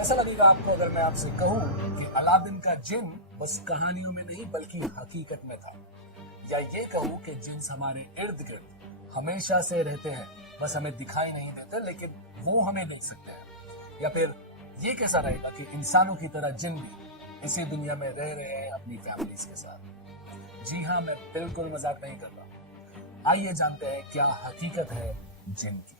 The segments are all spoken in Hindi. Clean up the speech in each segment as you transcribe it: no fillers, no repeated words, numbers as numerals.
कैसा लगेगा आपको अगर मैं आपसे कहूं कि अलादीन का जिन बस कहानियों में नहीं बल्कि हकीकत में था, या ये कहूं कि जिन्स हमारे इर्द गिर्द हमेशा से रहते हैं, बस हमें दिखाई नहीं देते लेकिन वो हमें देख सकते हैं। या फिर ये कैसा रहेगा कि इंसानों की तरह जिन भी इसी दुनिया में रह रहे हैं अपनी फैमिलीज के साथ। जी हाँ, मैं बिल्कुल मजाक नहीं कर रहा। आइए जानते हैं क्या हकीकत है जिन की।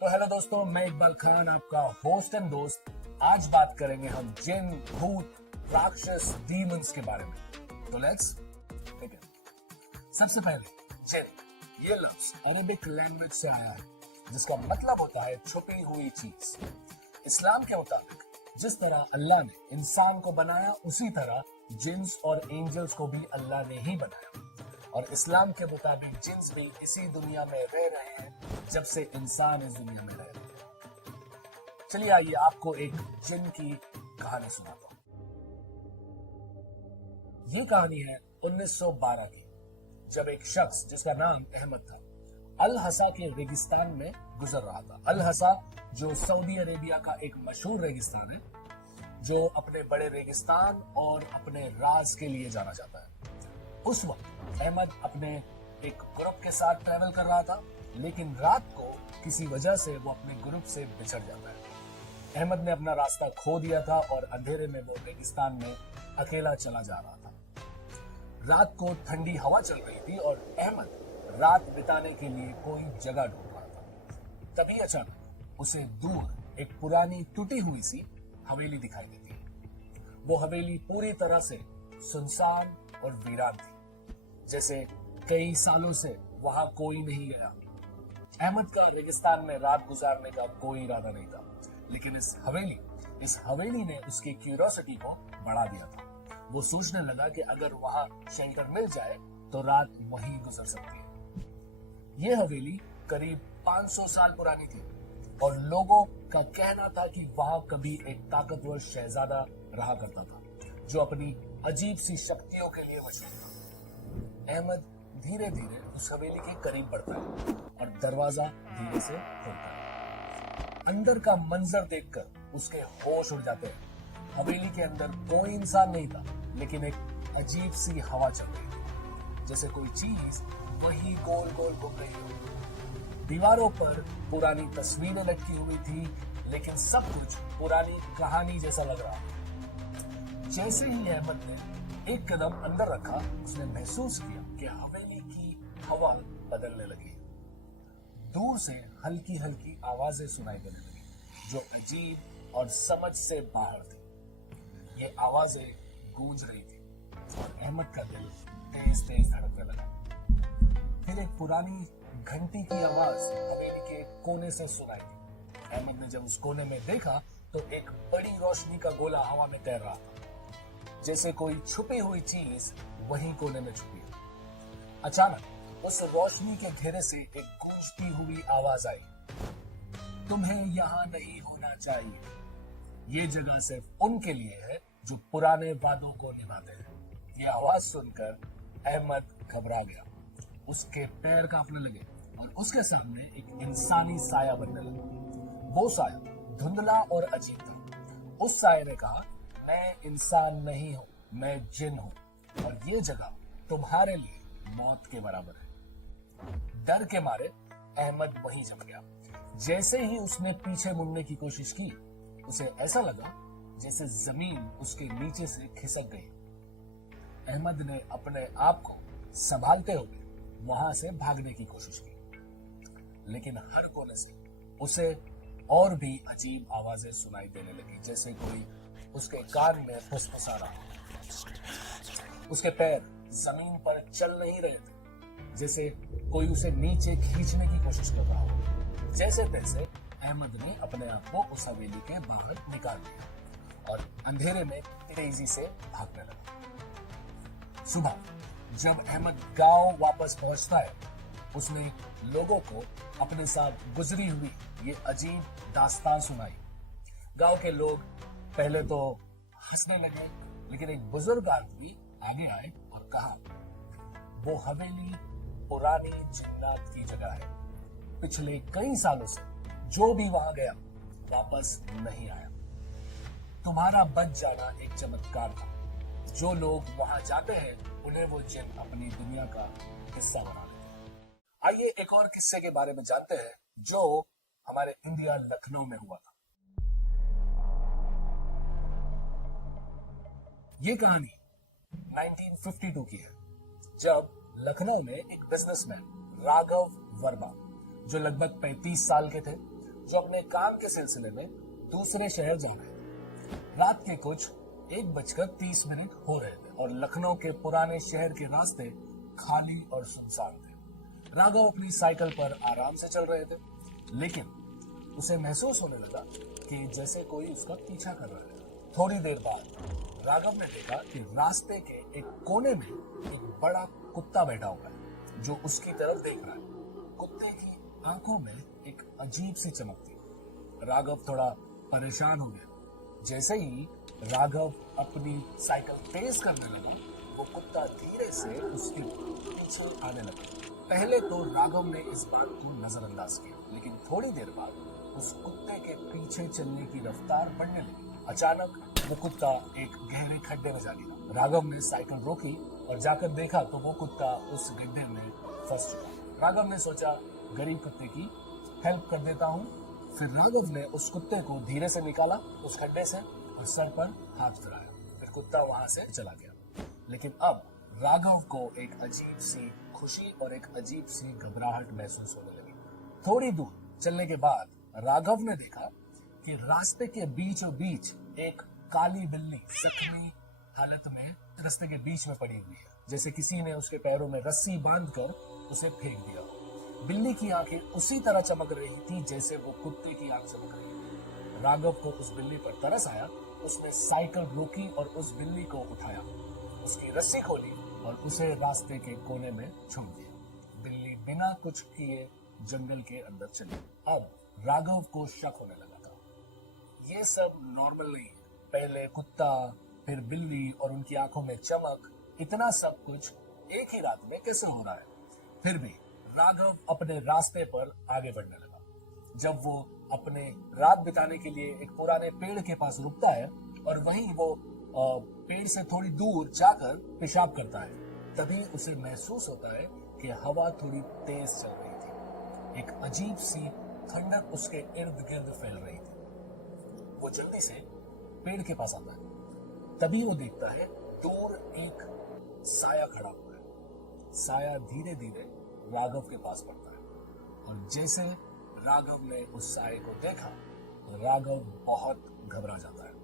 तो हेलो दोस्तों, मैं इकबाल खान, आपका होस्ट एंड दोस्त। आज बात करेंगे हम जिन, भूत, राक्षस, डीमंस के बारे में। तो लेट्स बिगिन। सबसे पहले जिन, ये लफ्ज अरबिक लैंग्वेज से आया है जिसका मतलब होता है छुपी हुई चीज। इस्लाम के मुताबिक जिस तरह अल्लाह ने इंसान को बनाया उसी तरह जिन्स और एंजल्स को भी अल्लाह ने ही बनाया, और इस्लाम के मुताबिक जिन्स भी इसी दुनिया में रह रहे हैं जब से इंसान इस दुनिया में रह रहे हैं। चलिए आइए आपको एक जिन की कहानी सुनाता हूं। ये कहानी है 1912 की, जब एक शख्स जिसका नाम अहमद था अल हसा के रेगिस्तान में गुजर रहा था। अल हसा जो सऊदी अरेबिया का एक मशहूर रेगिस्तान है, जो अपने बड़े रेगिस्तान और अपने राज के लिए जाना जाता है। उस वक्त अहमद अपने एक ग्रुप के साथ ट्रैवल कर रहा था, लेकिन रात को किसी वजह से वो अपने ग्रुप से बिछड़ जाता है। अहमद ने अपना रास्ता खो दिया था और अंधेरे में वो रेगिस्तान में अकेला चला जा रहा था। रात को ठंडी हवा चल रही थी और अहमद रात बिताने के लिए कोई जगह ढूंढ रहा था। तभी अचानक उसे दूर एक पुरानी टूटी हुई सी हवेली दिखाई देती है। वो हवेली पूरी तरह से सुनसान और वीरान थी, जैसे कई सालों से वहां कोई नहीं गया। अहमद का रेगिस्तान में रात गुजारने का कोई इरादा नहीं था, लेकिन इस हवेली ने उसकी क्यूरियोसिटी को बढ़ा दिया था। वो सोचने लगा कि अगर वहां शेल्टर मिल जाए तो रात वहीं गुजर सकती है। ये हवेली करीब 500 साल पुरानी थी और लोगों का कहना था कि वहां कभी एक ताकतवर शहजादा रहा करता था जो अपनी अजीब सी शक्तियों के लिए मशहूर था। अहमद धीरे धीरे उस हवेली के करीब बढ़ता है और दरवाजा धीरे से खोलता है। अंदर का मंजर देखकर उसके होश उड़ जाते हैं। हवेली के अंदर कोई इंसान नहीं था, लेकिन एक अजीब सी हवा चल रही थी, जैसे कोई चीज वही गोल गोल घूम रही हो। दीवारों पर पुरानी तस्वीरें लटकी हुई थी, लेकिन सब कुछ पुरानी कहानी जैसा लग रहा था। जैसे ही अहमद ने एक कदम अंदर रखा, उसने महसूस किया कि हवेली की हवा बदलने लगी। दूर से हल्की हल्की आवाजें सुनाई देने लगी जो अजीब और समझ से बाहर थी। ये आवाजें गूंज रही थी और अहमद का दिल तेज तेज धड़कने लगा। फिर एक पुरानी घंटी की आवाज हवेली के कोने से सुनाई दी। अहमद ने जब उस कोने में देखा तो एक बड़ी रोशनी का गोला हवा में तैर रहा था, जैसे कोई छुपी हुई चीज वहीं कोने में छुपी है। अचानक उस रोशनी के घेरे से एक गूंजती हुई आवाज आई, तुम्हें यहाँ नहीं होना चाहिए। ये जगह सिर्फ उनके लिए है जो पुराने वादों को निभाते हैं। ये आवाज सुनकर अहमद घबरा गया। उसके पैर कांपने लगे और उसके सामने एक इंसानी साया बनने लगा। वो साया धुंधला और अजीब था। उस साये ने कहा, मैं इंसान नहीं हूं, मैं जिन हूं और ये जगह तुम्हारे लिए मौत के बराबर है। डर के मारे अहमद वहीं जम गया। जैसे ही उसने पीछे मुड़ने की कोशिश की, उसे ऐसा लगा जैसे जमीन उसके नीचे से खिसक गई। अहमद ने अपने आप को संभालते हुए वहां से भागने की कोशिश की, लेकिन हर कोने से उसे और भी अजीब आवाजें सुनाई देने लगी, जैसे कोई उसके कान में फुसफुसा रहा। उसके पैर जमीन पर चल नहीं रहे थे, जैसे कोई उसे नीचे खींचने की कोशिश कर रहा हो। जैसे तैसे अहमद ने अपने आप को उस हवेली के बाहर निकाल दिया और अंधेरे में तेजी से भागने लगा। सुबह जब अहमद गांव वापस पहुंचता है, उसने लोगों को अपने साथ गुजरी हुई ये अजीब दास्तान सुनाई। गांव के लोग पहले तो हंसने लगे, लेकिन एक बुजुर्ग आदमी आगे आए और कहा, वो हवेली पुरानी जिन्नात की जगह है। पिछले कई सालों से जो भी वहां गया वापस नहीं आया। तुम्हारा बच जाना एक चमत्कार था। जो लोग वहां जाते हैं उन्हें वो जिन अपनी दुनिया का हिस्सा बना लेते हैं। आइए एक और किस्से के बारे में जानते हैं जो हमारे इंडिया लखनऊ में हुआ था। ये कहानी 1952 की है, जब लखनऊ में एक बिजनेसमैन राघव वर्मा, जो लगभग 35 साल के थे, जो अपने काम के सिलसिले में दूसरे शहर जा रहे थे। रात के कुछ 1:30 हो रहे थे और लखनऊ के पुराने शहर के रास्ते खाली और सुनसान थे। राघव अपनी साइकिल पर आराम से चल रहे थे, लेकिन उसे महसूस होने लगा कि जैसे कोई उसका पीछा कर रहा है। थोड़ी देर बाद राघव ने देखा कि रास्ते के एक कोने में एक बड़ा कुत्ता बैठा हुआ है, जो उसकी तरफ देख रहा है। कुत्ते की आंखों में एक अजीब सी चमक थी। राघव थोड़ा परेशान हो गया। जैसे ही राघव अपनी साइकिल तेज करने लगा, वो कुत्ता धीरे से उसके पीछे आने लगा। पहले तो राघव ने इस बात को नजरअंदाज किया, लेकिन थोड़ी देर बाद उस कुत्ते के पीछे चलने की रफ्तार बढ़ने लगी। अचानक वो कुत्ता एक गहरे खड्डे में जा गिरा। राघव ने साइकिल रोकी और जाकर देखा तो वो कुत्ता उस गड्ढे में फंस चुका। राघव ने सोचा, गरीब कुत्ते की हेल्प कर देता हूँ। फिर राघव ने उस कुत्ते को धीरे से निकाला उस खड्डे से और सर पर हाथ फिराया। फिर कुत्ता वहां से चला गया। लेकिन अब राघव को एक अजीब सी खुशी और एक अजीब सी घबराहट महसूस होने लगी। थोड़ी दूर चलने के बाद राघव ने देखा कि रास्ते के बीचों बीच एक काली बिल्ली जख्मी हालत में रास्ते के बीच में पड़ी हुई है, जैसे किसी ने उसके पैरों में रस्सी बांधकर उसे फेंक दिया। बिल्ली की आंखें उसी तरह चमक रही थी जैसे वो कुत्ते की आंख चमक रही थी। राघव को उस बिल्ली पर तरस आया। उसने साइकिल रोकी और उस बिल्ली को उठाया, उसकी रस्सी खोली और उसे रास्ते के कोने में छोड़ दिया। बिल्ली बिना कुछ किए जंगल के अंदर चली। अब राघव को शक होने लगा था, ये सब नॉर्मल नहीं है। पहले कुत्ता, फिर बिल्ली और उनकी आंखों में चमक, इतना सब कुछ एक ही रात में कैसे हो रहा है? फिर भी राघव अपने रास्ते पर आगे बढ़ने लगा। जब वो अपने रात बिताने के लिए एक पुराने पेड़ के पास रुकता है और वहीं वो पेड़ से थोड़ी दूर जाकर पेशाब करता है, तभी उसे महसूस होता है कि हवा थोड़ी तेज चल रही थी। एक अजीब सी ठंडक उसके इर्द गिर्द फैल रही थी। वो जल्दी से पेड़ के पास आता है। तभी वो देखता है दूर एक साया खड़ा हुआ है। साया धीरे धीरे राघव के पास पड़ता है और जैसे राघव ने उस साये को देखा, राघव बहुत घबरा जाता है।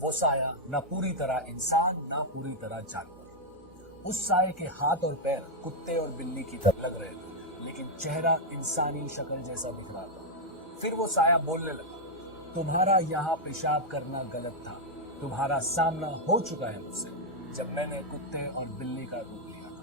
वो साया ना पूरी तरह इंसान, ना पूरी तरह जानवर। उस साये के हाथ और पैर कुत्ते और बिल्ली की तरह लग रहे थे, लेकिन चेहरा इंसानी शक्ल जैसा दिख रहा था। फिर वो साया बोलने लगा, तुम्हारा यहाँ पेशाब करना गलत था। तुम्हारा सामना हो चुका है मुझसे, जब मैंने कुत्ते और बिल्ली का रूप लिया था।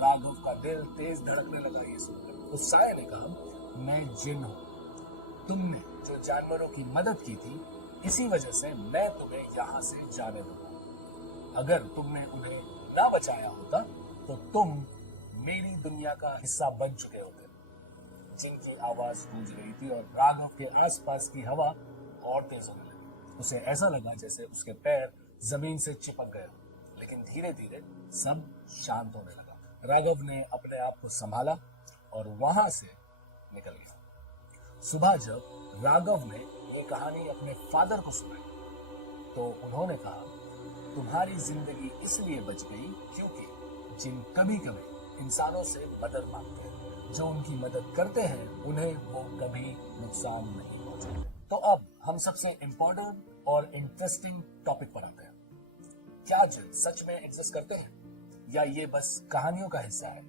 राघव का दिल तेज धड़कने लगा ये सुनकर। उस साये ने कहा, मैं जिन हूँ। तुमने जो जानवरों की मदद की थी, इसी वजह से मैं तुम्हें यहाँ से जाने दूंगा। अगर तुमने उन्हें ना बचाया होता तो तुम मेरी दुनिया का हिस्सा बन चुके होते। जिनकी आवाज गूंज रही थी और राघव के आसपास की हवा और तेज होने लगी। उसे ऐसा लगा जैसे उसके पैर जमीन से चिपक गए, लेकिन धीरे धीरे सब शांत होने लगा। राघव ने अपने आप को संभाला और वहां से निकल गया। सुबह जब राघव ने ये कहानी अपने फादर को सुनाई तो उन्होंने कहा, तुम्हारी जिंदगी इसलिए बच गई क्योंकि जिन कभी कभी इंसानों से मदद मांगते हैं, जो उनकी मदद करते हैं, उन्हें वो कभी नुकसान नहीं पहुंचाते। तो अब हम सबसे इम्पोर्टेंट और इंटरेस्टिंग टॉपिक पर आते हैं। क्या जिन सच में एग्जिस्ट करते हैं या ये बस कहानियों का हिस्सा है?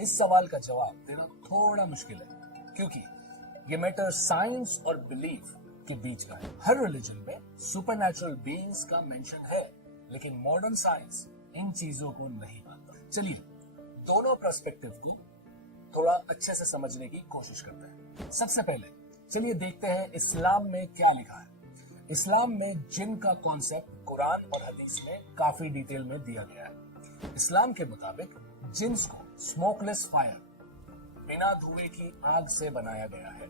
इस सवाल का जवाब देना थोड़ा मुश्किल है, क्योंकि ये मैटर साइंस और बिलीफ के बीच का है। हर रिलीजन में सुपरनैचुरल बीइंग्स का मेंशन है, लेकिन मॉडर्न साइंस इन चीजों को नहीं मानता। चलिए दोनों पर्सपेक्टिव को थोड़ा अच्छे से समझने की कोशिश करते हैं। सबसे पहले चलिए देखते हैं इस्लाम में क्या लिखा है। इस्लाम में जिन का कॉन्सेप्ट कुरान और हदीस में काफी डिटेल में दिया गया है। इस्लाम के मुताबिक जिन्स को स्मोकलेस फायर, बिना धुएं की आग से बनाया गया है,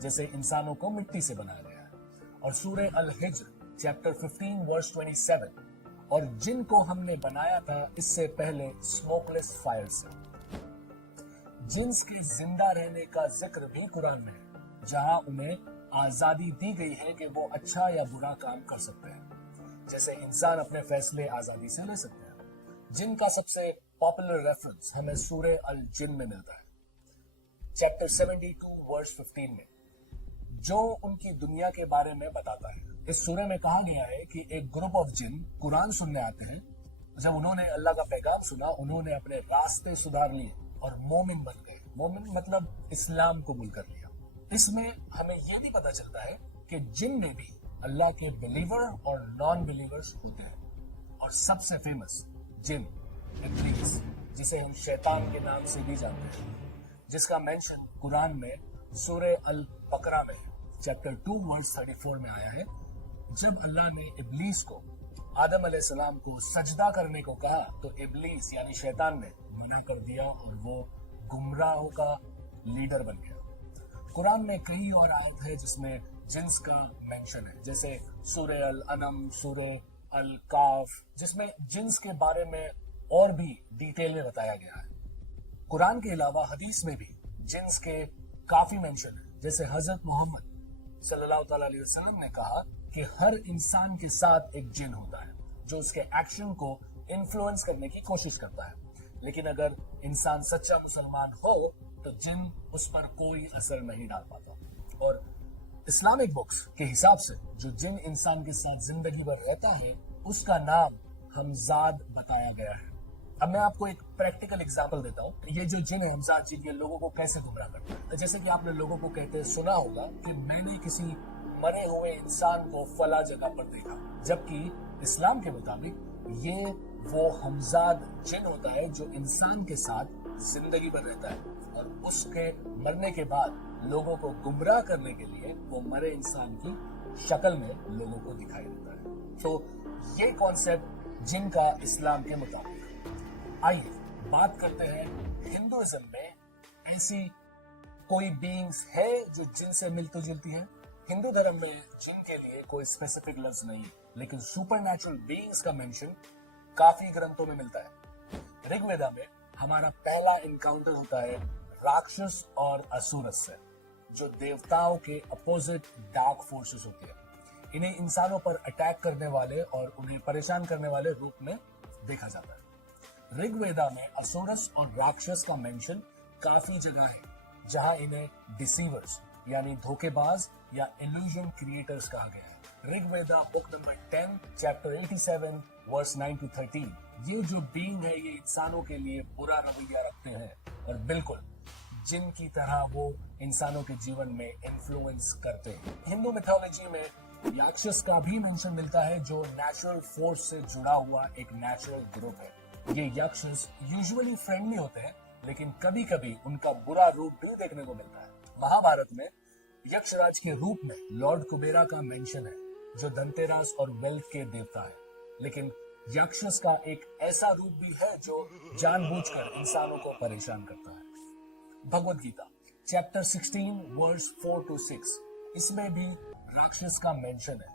जैसे इंसानों को मिट्टी से बनाया गया है। और सूरह अल हिज्र चैप्टर 15 वर्स 27, और जिन को हमने बनाया था इससे पहले स्मोकलेस फायर से। जिन्स के जिंदा रहने का जिक्र भी कुरान में है, जहां उन्हें आजादी दी गई है कि वो अच्छा या बुरा काम कर सकते हैं, जैसे इंसान अपने फैसले आजादी से ले सकते हैं। जिन का सबसे पॉपुलर रेफरेंस हमें सूरह अल जिन में मिलता है, चैप्टर 72 वर्स 15 में, जो उनकी दुनिया के बारे में बताता है। इस सूरह में कहा गया है कि एक ग्रुप ऑफ जिन कुरान सुनने आते हैं। जब उन्होंने अल्लाह का पैगाम सुना, उन्होंने अपने रास्ते सुधार लिए और मोमिन बन गए। मोमिन मतलब इस्लाम कबूल कर लिया। इसमें हमें यह भी पता चलता है कि जिन में भी अल्लाह के बिलीवर और नॉन बिलीवर्स होते हैं। और सबसे फेमस जिन इब्लीस, जिसे हम शैतान के नाम से भी जानते हैं, जिसका मेंशन कुरान में सूरह अल बकरा में चैप्टर 2 वर्स 34 में आया है। जब अल्लाह ने इब्लीस को, आदम अलैहिस्सलाम को सजदा करने को कहा, तो इब्लीस यानी शैतान ने मना कर दिया और वो गुमराहों का लीडर बन गया। कुरान में कई और आयत है जिसमें जिन्स का मेंशन है, जैसे सूरह अल अनम, सूरह अल काफ, जिसमें जिन्स के बारे में और भी डिटेल में बताया गया है। कुरान के अलावा हदीस में भी जिन्स के काफी मेंशन है, जैसे हजरत मोहम्मद सल्लल्लाहु अलैहि वसल्लम ने कहा कि हर इंसान के साथ एक जिन होता है जो उसके एक्शन को इन्फ्लुएंस करने की कोशिश करता है, लेकिन अगर इंसान सच्चा मुसलमान हो तो जिन उस पर कोई असर नहीं डाल पाता। और इस्लामिक बुक्स के हिसाब से जो जिन इंसान के साथ जिंदगी भर रहता है, उसका नाम हमजाद बताया गया है। अब मैं आपको एक प्रैक्टिकल एग्जांपल देता हूँ। ये जो जिन है हमजाद जिन, ये लोगों को कैसे गुमराह करता है। जैसे कि आपने लोगों को कहते सुना होगा कि मैंने किसी मरे हुए इंसान को फला जगह पर देखा, जबकि इस्लाम के मुताबिक ये वो हमजाद जिन होता है जो इंसान के साथ जिंदगी भर रहता है और उसके मरने के बाद लोगों को गुमराह करने के लिए वो मरे इंसान की शक्ल में लोगों को दिखाई देता है। तो ये कॉन्सेप्ट जिन का इस्लाम के मुताबिक। आइए बात करते हैं, हिंदुइज्म में ऐसी कोई बीइंग्स है जो जिन से मिलती जुलती है। हिंदू धर्म में जिन के लिए कोई स्पेसिफिक लफ्ज नहीं है, लेकिन सुपरनैचुरल बीइंग्स का मेंशन काफी ग्रंथों में मिलता है। ऋग्वेदा में हमारा पहला इनकाउंटर होता है राक्षस और असुरस से, जो देवताओं के अपोजिट डार्क फोर्सेस होते हैं। इन्हें इंसानों पर अटैक करने वाले और उन्हें परेशान करने वाले रूप में देखा जाता है। ऋग्वेदा में असुरस और राक्षस का मेंशन काफी जगह है, जहां इन्हें डिसीवर्स यानी धोखेबाज या इल्यूजन क्रिएटर्स कहा गया है। Rigveda book number 10 chapter 87 verse 9 to 13। ये जो बीइंग है ये इंसानों के लिए बुरा रवैया रखते हैं और बिल्कुल जिन की तरह वो इंसानों के जीवन में इन्फ्लुएंस करते हैं। हिंदू मिथोलॉजी में राक्षस का भी मेंशन मिलता है, जो नेचुरल फोर्स से जुड़ा हुआ एक नेचुरल ग्रुप है। ये राक्षस यूजुअली फ्रेंडली होते हैं, लेकिन कभी कभी उनका बुरा रूप भी देखने को मिलता है। महाभारत में यक्षराज के रूप में लॉर्ड कुबेरा का मेंशन है, जो धनतेरस और वेल्थ के देवता है। लेकिन राक्षस का एक ऐसा रूप भी है जो जानबूझकर इंसानों को परेशान करता है। Bhagavad Gita chapter 16 verse 4 to 6, इसमें भी राक्षस का मेंशन है,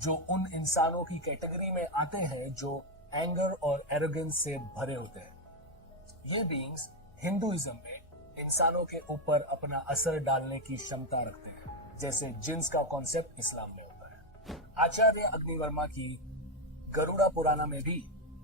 जो उन इंसानों की कैटेगरी में आते हैं जो एंगर और एरोगेंस से भरे होते हैं। ये बीइंग्स हिंदुइज्म में इंसानों के ऊपर अपना असर डालने की क्षमता रखते हैं, जैसे जिन्स का कॉन्सेप्ट इस्लाम में होता है। आचार्य अग्निवर्मा की गरुड़ा पुराना में भी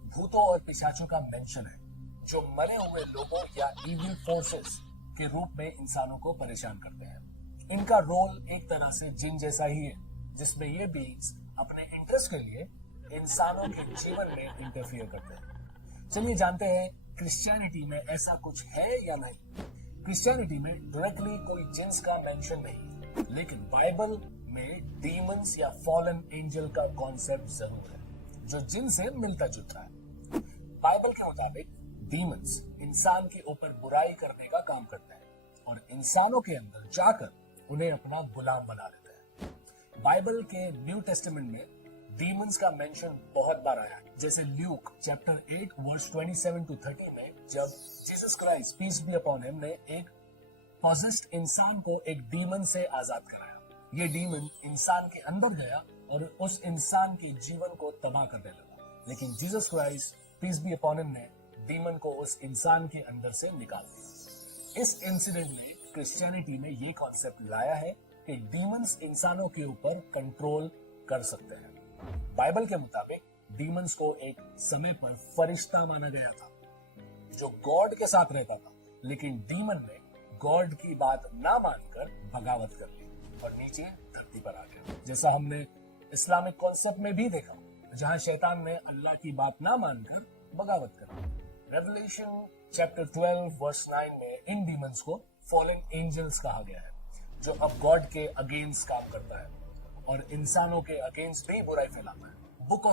भूतों और पिशाचों का मेंशन है, जो मरे हुए लोगों या इविल फोर्सेस के रूप में इंसानों को परेशान करते हैं। इनका रोल एक तरह से जिन जैसा ही है, जिसमें ये बीइंग्स अपने इंटरेस्ट के लिए इंसानों के जीवन में इंटरफियर करते हैं। चलिए जानते हैं क्रिश्चियनिटी में ऐसा कुछ है या नहीं। क्रिश्चियनिटी में डायरेक्टली कोई जिन्स का मेंशन नहीं, लेकिन बाइबल में डीमंस या फॉलन एंजल का कॉन्सेप्ट जरूर है, जो जिन से मिलता जुलता है। बाइबल के मुताबिक डीमंस इंसान के ऊपर बुराई करने का काम करते हैं और इंसानों के अंदर जाकर उन्हें अपना गुलाम बना देते हैं। बाइबल के न्यू टेस्टामेंट में डीमंस का मेंशन बहुत बार आया है। जैसे ल्यूक चैप्टर 8 वर्स 27 to 30 में जब Jesus Christ peace be upon him ने एक पॉसेस्ड इंसान को एक डीमन से आजाद कराया। ये डीमन इंसान के अंदर गया और उस इंसान के जीवन को तबाह करने लगा, लेकिन Jesus Christ peace be upon him ने डीमन को उस इंसान के अंदर से निकाल दिया। इस इंसिडेंट में क्रिश्चियनिटी ने ये कॉन्सेप्ट लाया है कि डीमंस इंसानों के ऊपर कंट्रोल कर सकते हैं। बाइबल के मुताबिक डीमंस को एक समय पर फरिश्ता माना गया था जो गॉड के साथ रहता था, लेकिन डीमन ने गॉड की बात ना मानकर बगावत कर ली और नीचे धरती पर आ गया। जैसा हमने इस्लामिक कॉन्सेप्ट में भी देखा, जहां शैतान ने अल्लाह की बात ना मानकर बगावत कर ली। रेवलेशन चैप्टर 12 वर्स 9 में इन डीमंस को फॉलन एंजल्स कहा गया है, जो अब गॉड के अगेंस्ट काम करता है और इंसानों के अगेंस्ट भी बुराई फैलाता है। बुक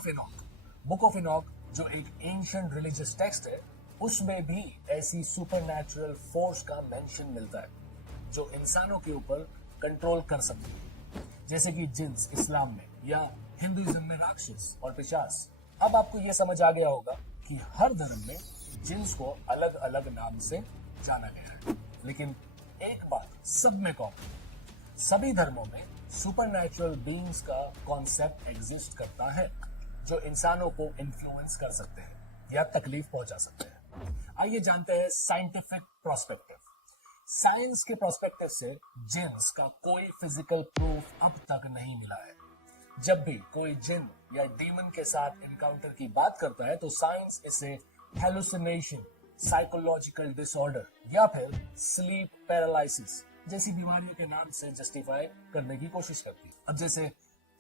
ऑफ इनॉक जो एक एंशिएंट रिलीजियस टेक्स्ट है, उसमें भी ऐसी सुपरनैचुरल फोर्स का मेंशन मिलता है जो इंसानों के ऊपर कंट्रोल कर सकती है, जैसे कि जिन्स इस्लाम में या हिंदुइज्म में राक्षस और पिशाच। अब आपको यह समझ आ गया होगा कि हर धर्म में जिन्स को अलग अलग नाम से जाना गया है, लेकिन एक बात सब में कॉमन, सभी धर्मों में सुपरनैचुरल बीइंग्स का कॉन्सेप्ट एग्जिस्ट करता है जो इंसानों को इन्फ्लुएंस कर सकते हैं या तकलीफ पहुंचा सकते हैं। आइए जानते हैं साइंटिफिक प्रोस्पेक्टिव। साइंस के प्रोस्पेक्टिव से जिन्स का कोई फिजिकल प्रूफ अब तक नहीं मिला है। जब भी कोई जिन या डीमन के साथ इनकाउंटर की बात करता है तो साइंस इसे हेलुसिनेशन, साइकोलॉजिकल डिसऑर्डर या फिर स्लीप पैरालिसिस जैसी बीमारियों के नाम से जस्टिफाई करने की कोशिश करती है। अब जैसे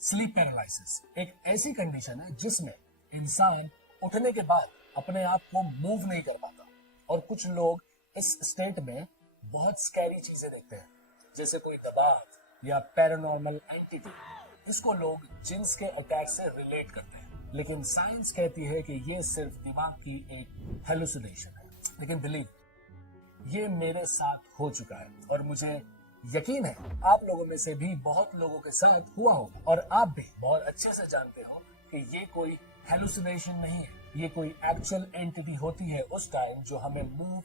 स्लीप पैरालिसिस एक ऐसी कंडीशन है जिसमें इंसान उठने के बाद अपने आप को मूव नहीं कर पाता, और कुछ लोग इस स्टेट में बहुत स्कैरी चीजें देखते हैं, जैसे कोई दबाव या पैरानॉर्मल एंटिटी। इसको लोग जिन्स के अटैक से रिलेट करते हैं, लेकिन साइंस कहती है कि ये सिर्फ दिमाग की एक हेलुसिनेशन है। लेकिन बिलीव, ये मेरे साथ हो चुका है और मुझे यकीन है आप लोगों में से भी बहुत लोगों के साथ हुआ होगा, और आप भी बहुत अच्छे से जानते हो कि ये कोई हेलुसिनेशन नहीं है, ये कोई एक्चुअल एंटिटी होती है उस टाइम जो हमें मूव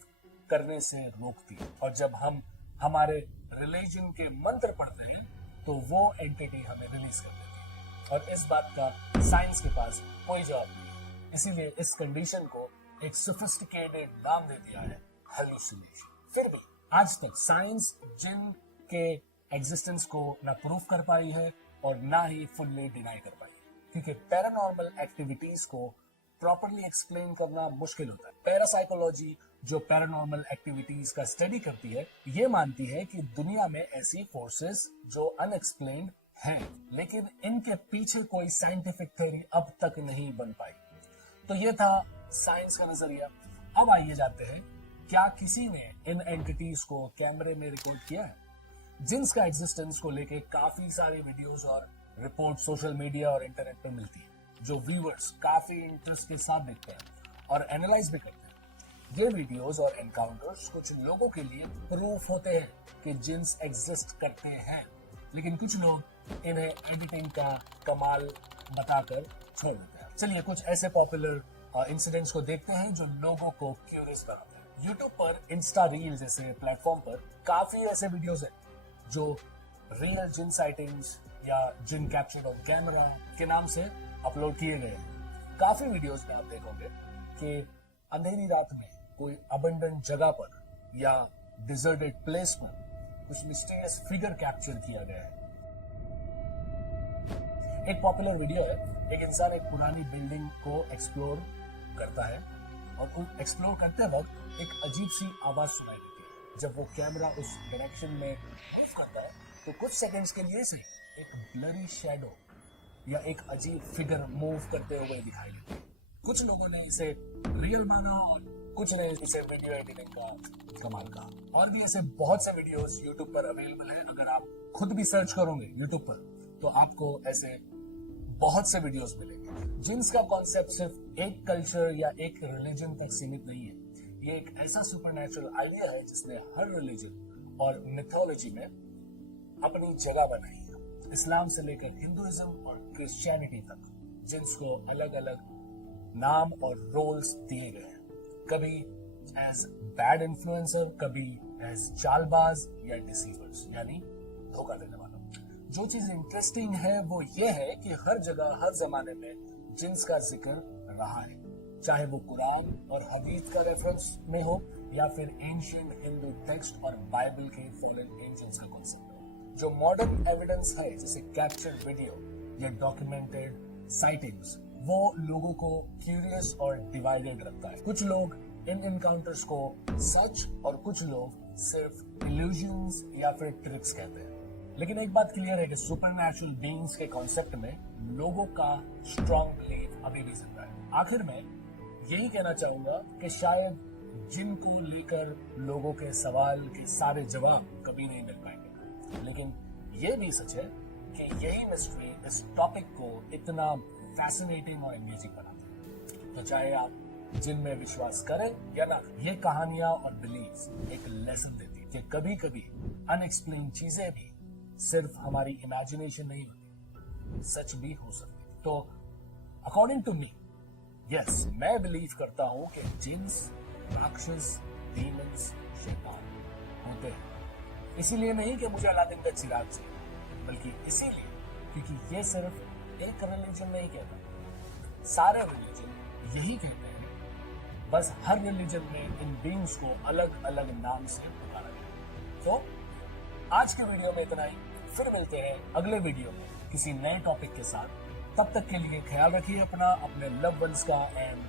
करने से रोकती है। और जब हम हमारे रिलीजन के मंत्र पढ़ते हैं तो वो एंटिटी हमें रिलीज कर देती है, और इस बात का साइंस के पास कोई जवाब नहीं है। इसीलिए इस कंडीशन को एक सोफिस्टिकेटेड नाम दे दिया है, हेलुसिनेशन। फिर भी आज तक साइंस जिन के एग्जिस्टेंस को ना प्रूफ कर पाई है और ना ही फुल्ली डिनाई कर पाई है, क्योंकि पैरानॉर्मल एक्टिविटीज को प्रॉपर्ली एक्सप्लेन करना मुश्किल होता है। पैरासाइकोलॉजी जो पैरानॉर्मल एक्टिविटीज का स्टडी करती है, ये मानती है कि दुनिया में ऐसी फोर्सेस जो अनएक्सप्लेन्ड हैं, लेकिन इनके पीछे कोई साइंटिफिक थ्योरी अब तक नहीं बन पाई। तो ये था साइंस का नजरिया। अब आइए जानते हैं, क्या किसी ने इन एंटिटीज को कैमरे में रिकॉर्ड किया है? जिन्स का एग्जिस्टेंस को लेके काफी सारी वीडियोस और रिपोर्ट सोशल मीडिया और इंटरनेट पर मिलती है, जो व्यूअर्स काफी इंटरेस्ट के साथ देखते हैं और एनालाइज भी करते हैं। ये वीडियोस और एनकाउंटर्स कुछ लोगों के लिए प्रूफ होते हैं कि जिन्स एग्जिस्ट करते हैं, लेकिन कुछ लोग इन्हें एडिटिंग का कमाल बताकर छोड़ देते हैं। चलिए कुछ ऐसे पॉपुलर इंसिडेंट्स को देखते हैं जो लोगों को क्यूरियस बनाते हैं। यूट्यूब पर इंस्टा रील जैसे प्लेटफॉर्म पर काफी ऐसे वीडियोस हैं जो रियल जिन साइटिंग्स या जिन कैप्चर्ड ऑन कैमरा के नाम से अपलोड किए गए हैं। काफी वीडियोस में आप देखोगे कि अंधेरी रात में कोई अबंडन जगह पर या डिजर्टेड प्लेस पर कुछ मिस्टीरियस फिगर कैप्चर किया गया है। एक पॉपुलर वीडियो है, एक इंसान एक पुरानी बिल्डिंग को एक्सप्लोर करता है और एक्सप्लोर करते वक्त एक अजीब सी आवाज सुनाई देती है। जब वो कैमरा उस डायरेक्शन में मूव करता है तो कुछ सेकंड्स के लिए से एक ब्लरी शैडो या एक अजीब फिगर मूव करते हुए दिखाई देती है। कुछ लोगों ने इसे रियल माना और कुछ ने इसे वीडियो एडिटिंग का कमाल कहा। और भी ऐसे बहुत से वीडियोस यूट्यूब पर अवेलेबल हैं। अगर आप खुद भी सर्च करोगे यूट्यूब पर तो आपको ऐसे बहुत से वीडियोस मिलेंगे। जिन्स का कॉन्सेप्ट सिर्फ एक कल्चर या एक रिलीजन तक सीमित नहीं है। ये एक ऐसा सुपरनैचुरल आइडिया है जिसने हर रिलीजन और मिथोलॉजी में अपनी जगह बनाई है। इस्लाम से लेकर हिंदुइज्म और क्रिश्चियनिटी तक जिन्स को अलग अलग नाम और रोल्स दिए गए हैं, कभी एज बैड इन्फ्लुएंसर, कभी एज चालबाज या डिसीवर्स यानी धोखा देने वाला। जो चीज इंटरेस्टिंग है वो ये है कि हर जगह हर जमाने में जिन्स का जिक्र रहा है, चाहे वो कुरान और हदीस का रेफरेंस में हो या फिर एंशिएंट हिंदू टेक्स्ट और बाइबल के फॉलन एंजल्स का कॉन्सेप्ट हो। जो मॉडर्न एविडेंस है जैसे कैप्चर्ड वीडियो या डॉक्यूमेंटेड साइटिंग्स, वो लोगों को क्यूरियस और डिवाइडेड रखता है। कुछ लोग इन एनकाउंटर्स को सच और कुछ लोग सिर्फ इल्यूजन्स या फिर ट्रिक्स कहते हैं। लेकिन एक बात क्लियर है कि सुपरनैचुरल बीइंग्स के कॉन्सेप्ट में लोगों का स्ट्रॉन्ग बिलीफ अभी भी जिंदा है। आखिर में यही कहना चाहूंगा कि शायद जिन को लेकर लोगों के सवाल के सारे जवाब कभी नहीं मिल पाएंगे, लेकिन ये भी सच है कि यही मिस्ट्री इस टॉपिक को इतना फैसिनेटिंग और एंगेजिंग बनाती है। तो चाहे आप जिन में विश्वास करें या ना, ये कहानियां और बिलीव्स एक लेसन देती है कि कभी कभी अनएक्सप्लेन चीजें भी सिर्फ हमारी इमेजिनेशन नहीं होती, सच भी हो सकती। तो अकॉर्डिंग टू मी, यस, मैं बिलीव करता हूं कि जिन्स, राक्षस, डीमंस, शैतान होते हैं। इसीलिए नहीं कि मुझे अलादीन का चिराग चाहिए, बल्कि इसीलिए क्योंकि ये सिर्फ एक रिलीजन नहीं कहता, सारे रिलीजन यही कहते हैं। बस हर रिलीजन में इन बीइंग्स को अलग अलग नाम से पुकारा गया। तो आज के वीडियो में इतना ही, फिर मिलते हैं अगले वीडियो में किसी नए टॉपिक के साथ। तब तक के लिए ख्याल रखिए अपना, अपने लव वंस का, एंड